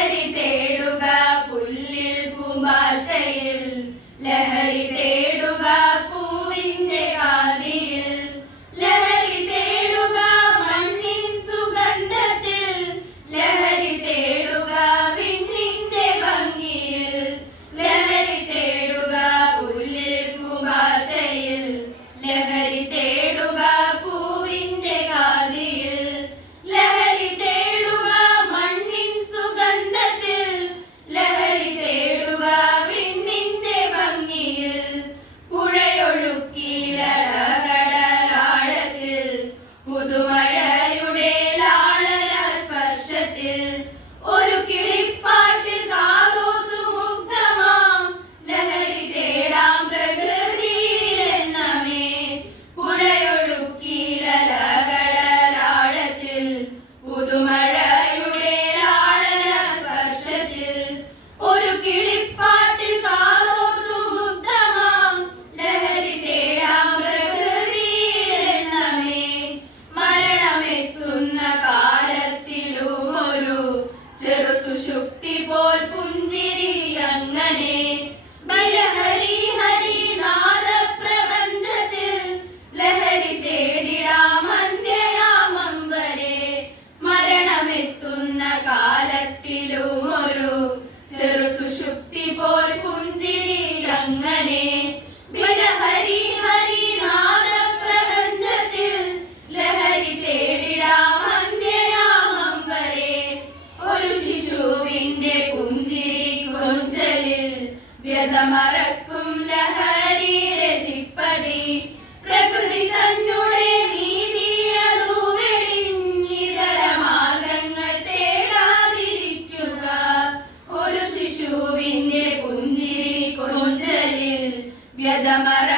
ലഹരി തേടുക പുല്ലിൽ പൂമ്പാറ്റയിൽ, ലഹരി തേടുക പൂവിന്റെ കാതിയിൽ, ലഹരി തേടുക മണ്ണിൻ സുഗന്ധത്തിൽ, ലഹരി തേടുക വിണ്ണിന്റെ ഭംഗിയിൽ, ലഹരി തേടുക പുല്ലിൽ പൂമ്പാറ്റയിൽ, ലഹരി തേടുക പൂവിന്റെ കാതിയിൽ, ലഹരി തേടുക മണ്ണിൻ സുഗന്ധത്തിൽ, ലഹരി തേടുക വിണ്ണിന്റെ ഭംഗിയിൽ. പുഴയൊഴുക്കിലകടലാഴത്തിൽ പുതുമഴയുടെ ലാളന സ്പർശത്തിൽ, ഒരു കിളിപ്പാട്ടിൽ കാതോർത്തു മുഗ്ധമാം ലഹരി തേടാം പ്രകൃതിയിലെന്നമേ. പുഴയൊഴുക്കിലകടലാഴത്തിൽ പുതുമഴയുടെ ലാളന സ്പർശത്തിൽ, ഒരു കിളിപ്പാട്ടിൽ കാതോർത്തു മുഗ്ധമാം ലഹരി തേടാം പ്രകൃതിയിലെന്നമേ. മരണമെത്തുന്ന കാലത്തിലും ഒരു ചെറു സുഷുപ്തി പോൽ പുഞ്ചിരി അങ്ങനെ, ബലഹരി ഹരിനാദ പ്രപഞ്ചത്തിൽ ലഹരി തേടിടാം അന്ത്യയാമം വരെ. മരണമെത്തുന്ന കാലത്തിലും ഒരു ചെറു സുഷുപ്തി പോൽ പുഞ്ചിരി അങ്ങനെ, ബലഹരി ഹരിനാദ പ്രപഞ്ചത്തിൽ ലഹരി തേടിടാം അന്ത്യയാമം വരെ. ഒരു ശിശുവിന്റെ പുഞ്ചിരി കൊഞ്ചലിൽ വ്യതമറക്കും ലഹരി രചിപ്പതി, പ്രകൃതി തന്നെ നീതിയതു വെടിഞ്ഞിതര മാർഗങ്ങൾ തേടാതിരിക്കുക. ഒരു ശിശുവിന്റെ പുഞ്ചിരി കൊഞ്ചലിൽ വ്യതമറ